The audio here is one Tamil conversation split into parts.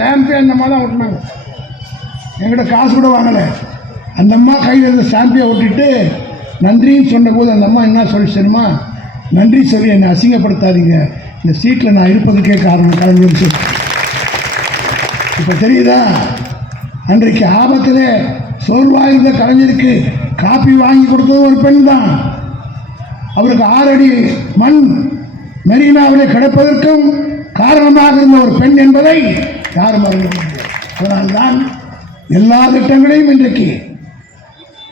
ஸ்டாம்பே அந்த அம்மா தான் ஒட்டினாங்க. என்கிட்ட காசு கூட வாங்கலை. அந்த அம்மா கையில் இருந்த ஸ்டாம்பையை ஒட்டிட்டு நன்றின்னு சொன்னபோது அந்த அம்மா என்ன சொல்லி தெரியுமா? நன்றி சொல்லி என்னை அசிங்கப்படுத்தாதீங்க, இந்த சீட்டில் நான் இருப்பதுக்கே காரணம் கலைஞர் சொல்லி. இப்போ தெரியுதா? அன்றைக்கு ஆபத்தில் சோர்வாயிருந்த கலைஞருக்கு காப்பி வாங்கி கொடுத்தது ஒரு பெண் தான். அவருக்கு 6 அடி மண் மெரினாவிலே கிடப்பதற்கும் காரணமாக இருந்த ஒரு பெண் என்பதை யாரும் அறிய முடியாது. அதனால்தான் எல்லா திட்டங்களையும் இன்றைக்கு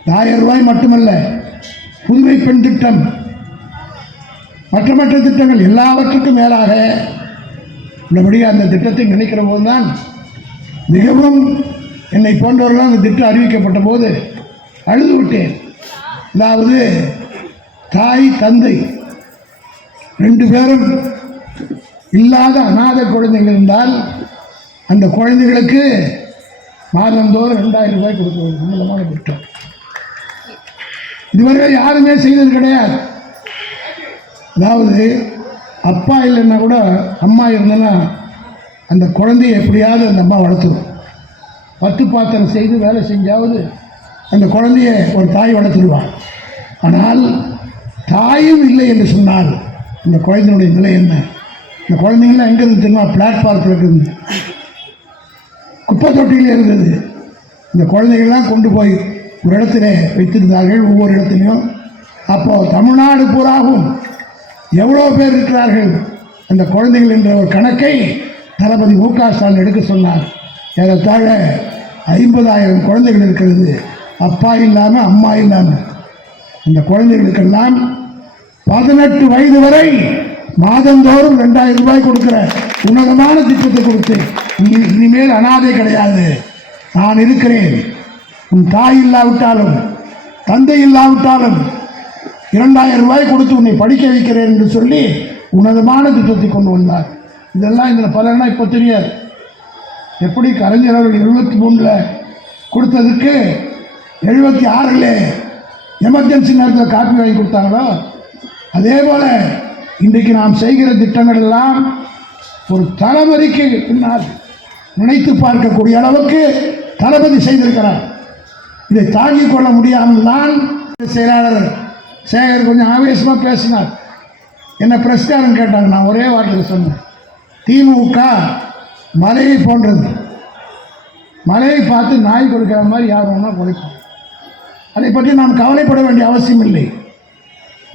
1000 ரூபாய் மட்டுமல்ல, புதுமை பெண் திட்டம், மற்ற திட்டங்கள் எல்லாவற்றுக்கும் மேலாக உள்ளபடியே அந்த திட்டத்தை நினைக்கிற போதுதான் மிகவும் என்னை போன்றவர்கள் அந்த திட்டம் அறிவிக்கப்பட்ட போது அழுது விட்டேன். அதாவது தாய் தந்தை 2 பேரும் இல்லாத அநாத குழந்தைகள் இருந்தால் அந்த குழந்தைகளுக்கு மாதந்தோறும் 2000 ரூபாய் கொடுக்குறது சம்பந்தமான திட்டம். இதுவரை யாருமே செய்தது கிடையாது. அதாவது அப்பா இல்லைன்னா கூட அம்மா இருந்தேன்னா அந்த குழந்தைய எப்படியாவது அந்த அம்மா வளர்த்துடும். 10 பாத்திரம் செய்து வேலை செஞ்சாவது அந்த குழந்தைய ஒரு தாய் வளர்த்துடுவான். ஆனால் தாயும் இல்லை என்று சொன்னால் அந்த குழந்தையினுடைய நிலை என்ன? இந்த குழந்தைங்களாம் எங்கே இருந்து தெரியுமா? பிளாட்ஃபார்த்தில் இருக்குது, குப்பை தொட்டியில் இருந்தது. இந்த குழந்தைகள்லாம் கொண்டு போய் ஒரு இடத்துல வைத்திருந்தார்கள், ஒவ்வொரு இடத்துலையும். அப்போது தமிழ்நாடு பூராவும் எவ்வளோ பேர் இருக்கிறார்கள் அந்த குழந்தைகள் என்ற ஒரு கணக்கை தளபதி மு.க. ஸ்டாலின் எடுக்க சொன்னார். ஏறத்தாழ 50,000 குழந்தைகள் இருக்கிறது, அப்பா இல்லாமல் அம்மா இல்லாமல். அந்த குழந்தைகளுக்கெல்லாம் 18 வயது வரை மாதந்தோறும் 2000 ரூபாய் கொடுக்குற உன்னதமான திட்டத்தை கொடுத்து இனிமேல் அனாதை கிடையாது, நான் இருக்கிறேன், உன் தாய் இல்லாவிட்டாலும் தந்தை இல்லாவிட்டாலும் 2000 ரூபாய் கொடுத்து உன்னை படிக்க வைக்கிறேன் என்று சொல்லி உன்னதமான திட்டத்தை கொண்டு வந்தார். இதெல்லாம் இதில் பலனா இப்போ தெரியாது. எப்படி கலைஞர் அவர்கள் 73 கொடுத்ததுக்கு 76 எமர்ஜென்சி நேரத்தில் காப்பி வாங்கி கொடுத்தாங்களோ, அதே போல் இன்றைக்கு நாம் செய்கிற திட்டங்கள் எல்லாம் ஒரு தளபதிக்கு பின்னால் நினைத்து பார்க்கக்கூடிய அளவுக்கு தளபதி செய்திருக்கிறார். இதை தாங்கிக் கொள்ள முடியாமல் தான் செயலாளர் சேகர் கொஞ்சம் ஆவேசமாக பேசினார். என்ன பிரஸ்காரன் கேட்டாங்க, நான் ஒரே வார்த்தையில் சொன்னேன், திமுக மலையை போன்றது, மலையை பார்த்து நாய் கொடுக்கிற மாதிரி யார் வேணா கொடுக்கும், அதை பற்றி நாம் கவலைப்பட வேண்டிய அவசியம் இல்லை.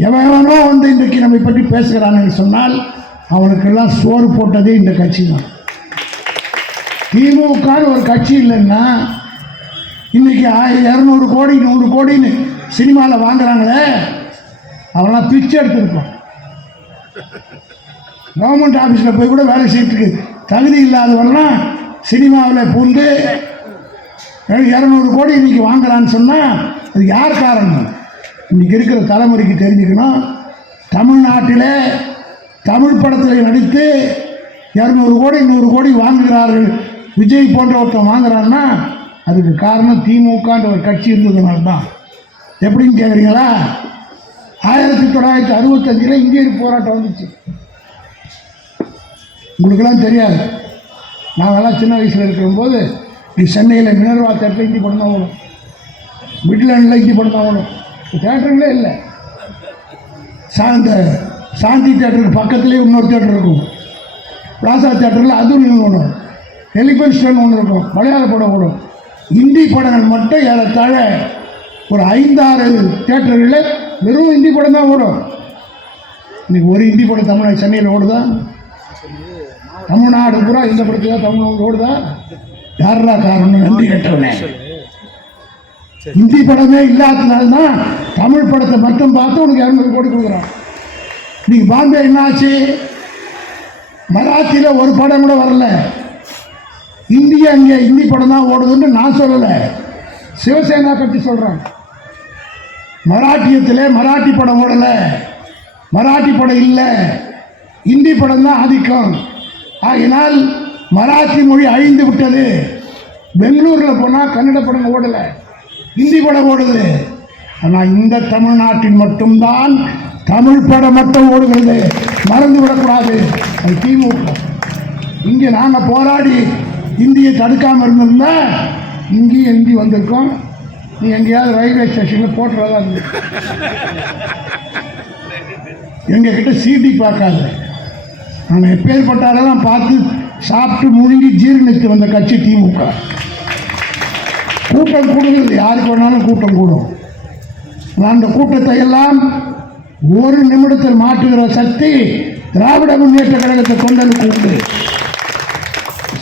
எவனோ வந்து இன்றைக்கு நம்மை பற்றி பேசுகிறான்னு சொன்னால் அவனுக்கெல்லாம் சோறு போட்டதே இந்த கட்சி தான். திமுக ஒரு கட்சி இல்லைன்னா இன்றைக்கி 200 கோடி 100 கோடின்னு சினிமாவில் வாங்குறாங்களே, அவெல்லாம் பிச்சை எடுத்துருப்பான். கவர்மெண்ட் ஆஃபீஸில் போய் கூட வேலை செய்யறதுக்கு தகுதி இல்லாதவெல்லாம் சினிமாவில் பூந்து 200 கோடி இன்றைக்கி வாங்குறான்னு சொன்னால் அது யார் காரணம்? இன்றைக்கி இருக்கிற தலைமுறைக்கு தெரிஞ்சுக்கணும், தமிழ்நாட்டில் தமிழ் படத்தில் நடித்து 200 கோடி 100 கோடி வாங்குகிறார்கள். விஜய் போன்ற ஒருத்தன் வாங்குறான்னா அதுக்கு காரணம் திமுகன்ற ஒரு கட்சி இருந்ததுனால தான். எப்படின்னு கேட்குறீங்களா? 1965 இந்தியர் போராட்டம் வந்துச்சு. உங்களுக்கெல்லாம் தெரியாது, நாங்கள்லாம் சின்ன வயசில் இருக்கிறபோது சென்னையில் மினர்வா தேட்டரில் இந்தி படம் தான் ஓடும், மிட்லாண்டில் இந்தி படம் தான் ஓடும், தேட்டருங்களே இல்லை. சாந்தி தேட்டருக்கு பக்கத்துலேயே இன்னொரு தேட்டர் இருக்கும், பிளாசா தேட்டரில் அதுவும் இன்னும் ஓடும், எலிபென்ட் ஸ்டோன் ஒன்று இருக்கும், மலையாள படம் ஓடும். இந்தி படங்கள் மட்டும் ஏறத்தாழ ஒரு 5-6 தேட்டர்களில் வெறும் இந்தி படம் தான் ஓடும். இன்னைக்கு ஒரு இந்தி படம் தமிழ்நாடு சென்னையில் ஓடுதா? தமிழ்நாடு பூரா இந்த படத்துல தமிழ்நாடு ஓடுதா? யாரா காரணம்? நன்றி கட்டவனே. இந்தி படமே இல்லாததுனால்தான் தமிழ் படத்தை மட்டும் பார்த்து உனக்கு 200 கோடி கொடுக்குறான். இன்னைக்கு பாம்பே என்ன ஆச்சு? மராத்தியில் ஒரு படம் கூட வரல. இந்தியா அங்கே இந்தி படம் தான் ஓடுதுன்னு நான் சொல்லலை, சிவசேனா கட்சி சொல்கிறேன். மராட்டியத்தில் மராட்டி படம் ஓடலை, மராட்டி படம் இல்லை, இந்தி படம் தான் ஆதிக்கம். ஆகினால் மராத்தி மொழி அழிந்து விட்டது. பெங்களூரில் போனால் கன்னட படம் ஓடலை, இந்தி படம் ஓடுது. ஆனால் இந்த தமிழ்நாட்டில் மட்டும்தான் தமிழ் படம் மட்டும் ஓடுகிறது, மறந்து விடக்கூடாது. அது திமுக. இங்கே நாங்கள் போராடி இந்தியை தடுக்காமல் இருந்திருந்தா இங்கேயும் இந்தி வந்திருக்கோம். நீ எங்கேயாவது ரயில்வே ஸ்டேஷனில் போட்டுறதா இருந்து எங்ககிட்ட சீட்டி பார்க்காத. நான் எப்பேற்பட்டாலெல்லாம் பார்த்து சாப்பிட்டு முழுங்கி ஜீர்ணித்து வந்த கட்சி திமுக. கூட்டம் கூடுதல் யாருக்கு வேணாலும் கூட்டம் கூடும். அந்த கூட்டத்தை எல்லாம் ஒரு நிமிடத்தில் மாற்றுகிற சக்தி திராவிட முன்னேற்ற கழகத்தை கொண்டதுக்கு உண்டு.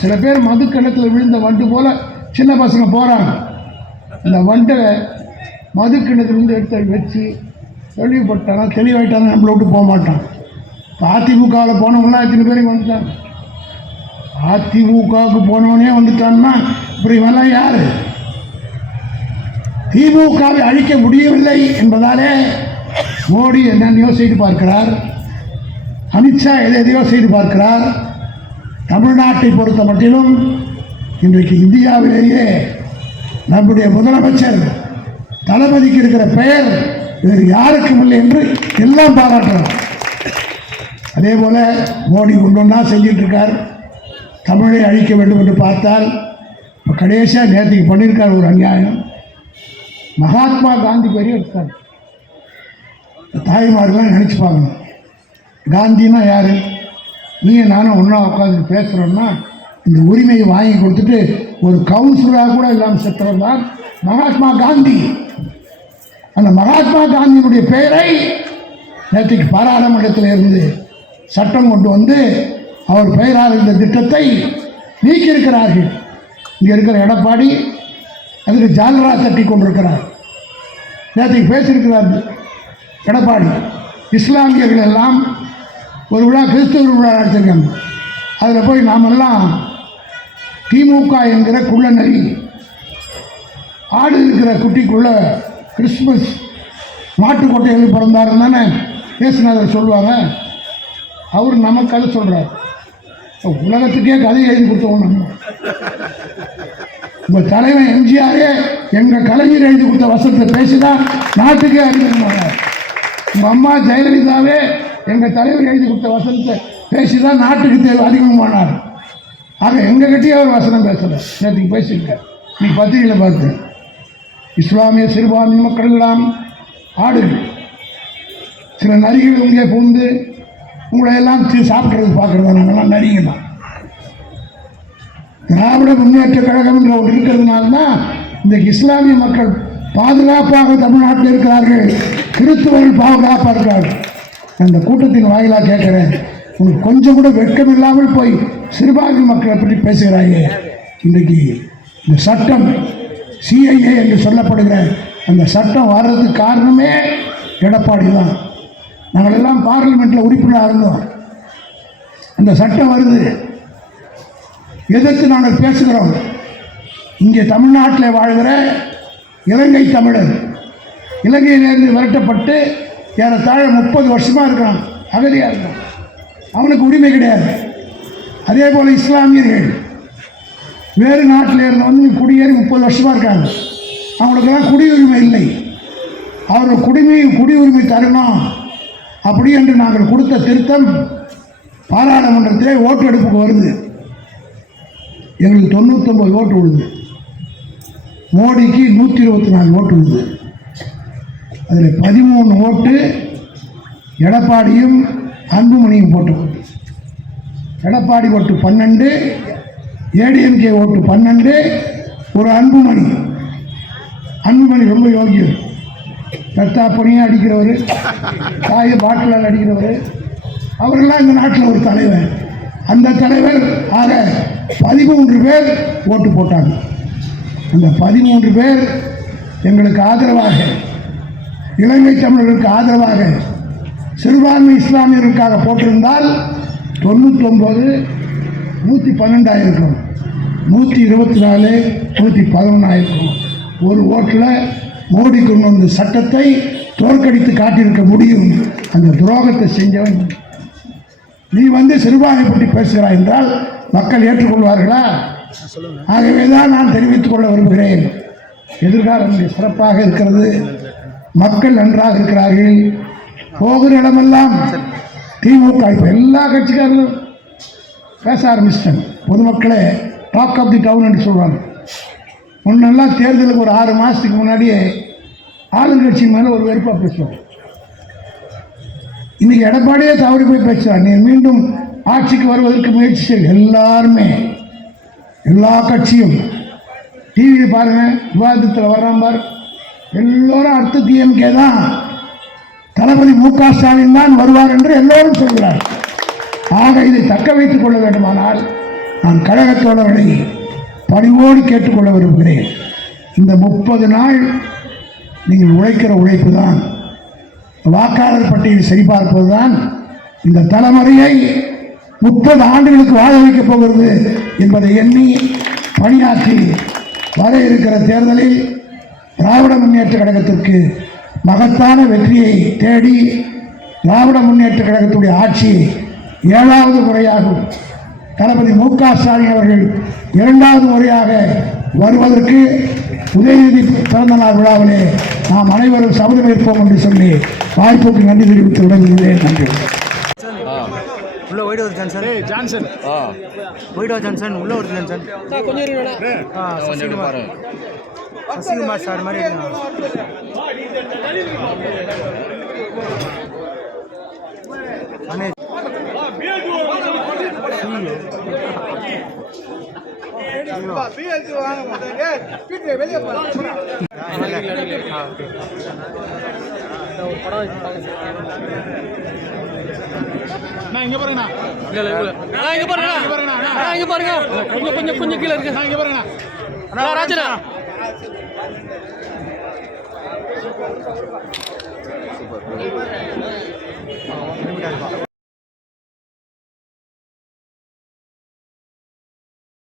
சில பேர் மதுக்கிணத்தில் விழுந்த வண்டு போல சின்ன பசங்க போகிறாங்க. இந்த வண்டை மதுக்கிணத்துலேருந்து எடுத்து வச்சு தெளிவுபட்டானா தெளிவாயிட்டாங்க, நம்மளை விட்டு போக மாட்டான். அதிமுகவில் போனவங்களாம் எத்தனை பேருக்கு வந்துட்டாங்க. அதிமுகவுக்கு போனவனே வந்துட்டான்னா இப்படி இவெல்லாம் யார்? திமுகவை அழிக்க முடியவில்லை என்பதாலே மோடி என்னென்னையோ செய்து பார்க்கிறார், அமித்ஷா எதையோ செய்து பார்க்கிறார். தமிழ்நாட்டை பொறுத்த மட்டிலும் இன்றைக்கு இந்தியாவிலேயே நம்முடைய முதலமைச்சர் தளபதிக்கு இருக்கிற பெயர் வேறு யாருக்கும் இல்லை என்று எல்லாம் பாராட்டுறோம். அதே போல மோடி ஒன்றொன்னா செஞ்சிட்டு இருக்கார். தமிழை அழிக்க வேண்டும் என்று பார்த்தால் இப்போ கடைசியாக நேற்றுக்கு பண்ணியிருக்கார் ஒரு அநியாயம். மகாத்மா காந்தி பெரிய இருக்கார். தாய்மார்கள்லாம் நினச்சி பார்க்கணும். காந்தினா யார்? நீங்கள் நானும் ஒன்றா உட்காந்து பேசுகிறோன்னா இந்த உரிமையை வாங்கி கொடுத்துட்டு ஒரு கவுன்சிலராக கூட இல்லாமல் செத்தவர் தான் மகாத்மா காந்தி. அந்த மகாத்மா காந்தியினுடைய பெயரை நேற்றுக்கு பாராளுமன்றத்தில் இருந்து சட்டம் கொண்டு வந்து அவர் பெயரால் இந்த திட்டத்தை நீக்கியிருக்கிறார்கள். இங்கே இருக்கிற எடப்பாடி அதுக்கு ஜால்ரா தட்டி கொண்டிருக்கிறார். நேற்றுக்கு பேசியிருக்கிறார் எடப்பாடி. இஸ்லாமியர்கள் எல்லாம் ஒரு விழா, கிறிஸ்துவ விழா நடத்திருக்காங்க. அதில் போய் நாமெல்லாம் திமுக என்கிற குள்ள நரி, ஆடு இருக்கிற குட்டிக்குள்ள கிறிஸ்துமஸ் மாட்டுக்கொட்டையில் பிறந்தாருன்னு தானே பேசினதை சொல்லுவாங்க. அவர் நம்ம கதை சொல்கிறார். உலகத்துக்கே கதை எழுதி கொடுத்தவங்க நம்ம. உங்கள் தலைவன் எம்ஜிஆரே எங்கள் கலைஞர் எழுதி கொடுத்த வசனத்தை பேசிதான் நாட்டுக்கே அறிவிப்பாங்க. உங்கள் அம்மா ஜெயலலிதாவே எங்கள் தலைவர் எழுதி கொடுத்த வசனத்தை பேசிதான் நாட்டுக்கு அதிகமானார். ஆக எங்ககிட்டயே அவர் வசனம் பேசலை. நேற்றுக்கு பேசியிருக்கார். நீ பத்திரிகையில் பார்த்து இஸ்லாமிய சிறுபான்மை மக்கள் எல்லாம் ஆடுகள், சில நரிகள் இங்கே புகுந்து உங்களை எல்லாம் சாப்பிட்றது பார்க்குறதா? நாங்கள்லாம் நரிங்க தான். திராவிட முன்னேற்ற கழகம் என்ற ஒன்று இருக்கிறதுனால்தான் இன்றைக்கு இஸ்லாமிய மக்கள் பாதுகாப்பாக தமிழ்நாட்டில் இருக்கிறார்கள், கிறிஸ்துவர்கள் பாதுகாப்பாக இருக்கிறார்கள். அந்த கூட்டத்தின் வாயிலாக கேட்குறேன், உங்களுக்கு கொஞ்சம் கூட வெட்கம் இல்லாமல் போய் சிறுபான்மை மக்களை பற்றி பேசுகிறாங்க. இன்றைக்கு இந்த சட்டம் சிஐஏ என்று சொல்லப்படுகிற அந்த சட்டம் வர்றதுக்கு காரணமே எடப்பாடி தான். நாங்கள் எல்லாம் பார்லிமெண்ட்டில் உறுப்பினராக இருந்தோம். அந்த சட்டம் வருது, எதிர்த்து நாங்கள் பேசுகிறோம். இங்கே தமிழ்நாட்டில் வாழ்கிற இலங்கை தமிழர் இலங்கையிலிருந்து விரட்டப்பட்டு ஏறத்தாழ 30 வருஷமாக இருக்கிறான், அகதியாக இருக்கிறான். அவனுக்கு உரிமை கிடையாது. அதே போல் இஸ்லாமியர்கள் வேறு நாட்டில் இருந்து வந்து குடியேறி 30 வருஷமாக இருக்காங்க. அவங்களுக்கெல்லாம் குடியுரிமை இல்லை. அவர்கள் குடியுரிமை தரணும் அப்படி என்று நாங்கள் கொடுத்த திருத்தம் பாராளுமன்றத்திலே ஓட்டு எடுப்புக்கு வருது. எங்களுக்கு 99 ஓட்டு விழுது, மோடிக்கு 124 ஓட்டு விழுது. அதில் 13 ஓட்டு எடப்பாடியும் அன்புமணியும் போட்டு, எடப்பாடி ஓட்டு 12, ஏடிஎம்கே ஓட்டு 12, ஒரு அன்புமணி ரொம்ப யோகியர், கத்தாப்பணியாக அடிக்கிறவர், தாயை பாட்டிலால் அடிக்கிறவர். அவரெல்லாம் இந்த நாட்டில் ஒரு தலைவர். அந்த தலைவர் ஆக 13 பேர் ஓட்டு போட்டாங்க. அந்த 13 பேர் எங்களுக்கு ஆதரவாக, இலங்கை தமிழர்களுக்கு ஆதரவாக, சிறுபான்மை இஸ்லாமியர்களுக்காக போட்டிருந்தால் 99 112 ஆயிருக்கும், 124 111 ஆயிருக்கும். ஒரு ஓட்டில் மோடி கொண்டு வந்த சட்டத்தை தோற்கடித்து காட்டியிருக்க முடியும். அந்த துரோகத்தை செஞ்சவன் நீ வந்து சிறுபான்மை பற்றி பேசுகிறாய் என்றால் மக்கள் ஏற்றுக்கொள்வார்களா? ஆகவே தான் நான் தெரிவித்துக் கொள்ள விரும்புகிறேன். எதிர்காலம் சிறப்பாக இருக்கிறது, மக்கள் நன்றாக இருக்கிறார்கள். போகிற இடமெல்லாம் திமுக இப்போ எல்லா கட்சிக்காரர்களும் பேச ஆரம்பிச்சிட்டாங்க. பொதுமக்களே, டாக் ஆஃப் தி டவுன் என்று சொல்கிறாங்க. முன்னெல்லாம் தேர்தலுக்கு ஒரு 6 மாதத்துக்கு முன்னாடியே ஆளுங்கட்சி மேலே ஒரு வெறுப்பாக பேசுவாங்க. இன்றைக்கி எடப்பாடியே தவறி போய் பேசுகிறார். நீ மீண்டும் ஆட்சிக்கு வருவதற்கு முயற்சி செய்ய. எல்லாருமே எல்லா கட்சியும் டிவியில் பாருங்கள், விவாதத்தில் வர்றான் பார், எல்லோரும் அடுத்த டிஎம்கே தான், தளபதி மு.க. ஸ்டாலின் தான் வருவார் என்று எல்லோரும் சொல்கிறார். ஆக இதை தக்க வைத்துக் கொள்ள வேண்டுமானால் நான் கழகத்தோழர்களை பணிவோடு கேட்டுக்கொள்ள விரும்புகிறேன். இந்த 30 நாள் நீங்கள் உழைக்கிற உழைப்பு தான், வாக்காளர் பட்டியலை சரிபார்ப்பது தான் இந்த தலைமுறையை 30 ஆண்டுகளுக்கு வாழ வைக்கப் போகிறது என்பதை எண்ணி பணியாற்றி வர இருக்கிற தேர்தலில் திராவிட முன்னேற்ற கழகத்திற்கு மகத்தான வெற்றியை தேடி திராவிட முன்னேற்ற கழகத்துடைய ஆட்சி 7வது முறையாகும். தளபதி மு.க. ஸ்டாலின் அவர்கள் 2வது முறையாக வருவதற்கு உதயநிதி பிறந்தநாள் விழாவிலே நாம் அனைவரும் சபதமேற்போம் என்று சொல்லி வாய்ப்புக்கு நன்றி தெரிவித்து விடைபெறுகிறேன். நன்றி. உள்ள white house Johnson. Johnson. White house Johnson உள்ள ஒரு ஜான்சன். கொஞ்சம் இருங்கடா. சசிகுமார் சார் மாதிரி இங்க பாருங்க, கொஞ்சம் கீழே இருக்கு. இங்க பாருங்க ராஜனா.